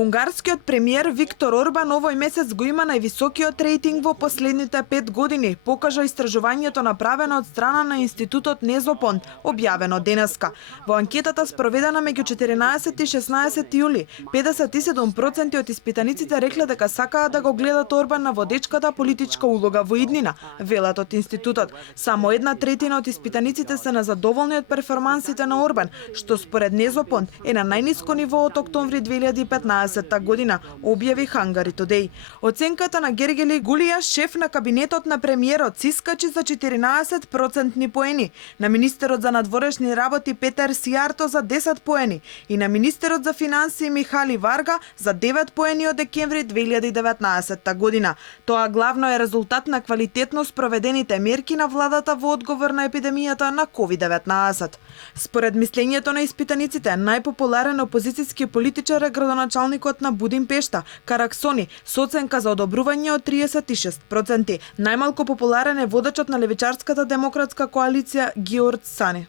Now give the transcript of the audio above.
Унгарскиот премиер Виктор Орбан овој месец го има највисокиот рейтинг во последните 5 години, покажа истражувањето направено од страна на Институтот Незопонт, објавено денеска. Во анкетата спроведена меѓу 14 и 16 јули, 57% од испитаниците рекле дека сакаат да го гледат Орбан на водечката политичка улога во иднина, велат од институтот. Само 1/3 од испитаниците се незадоволни од перформансите на Орбан, што според Незопонт е на најниско ниво од октомври 2015 година, објави Hungary Today. Оценката на Гергели Гулија, шеф на кабинетот на премиерот, си скачи за 14% поени, на министерот за надворешни работи Петер Сијарто за 10 поени и на министерот за финансии Михали Варга за 9 поени од декември 2019 година. Тоа главно е резултат на квалитетно спроведените мерки на владата во одговор на епидемијата на COVID-19. Според мислењето на испитаниците, најпопуларен опозицијски политичар е градоначалникот на Будимпешта, Караксони, со оценка за одобрување од 36%. Најмалку популарен е водачот на левичарската демократска коалиција Георг Сане.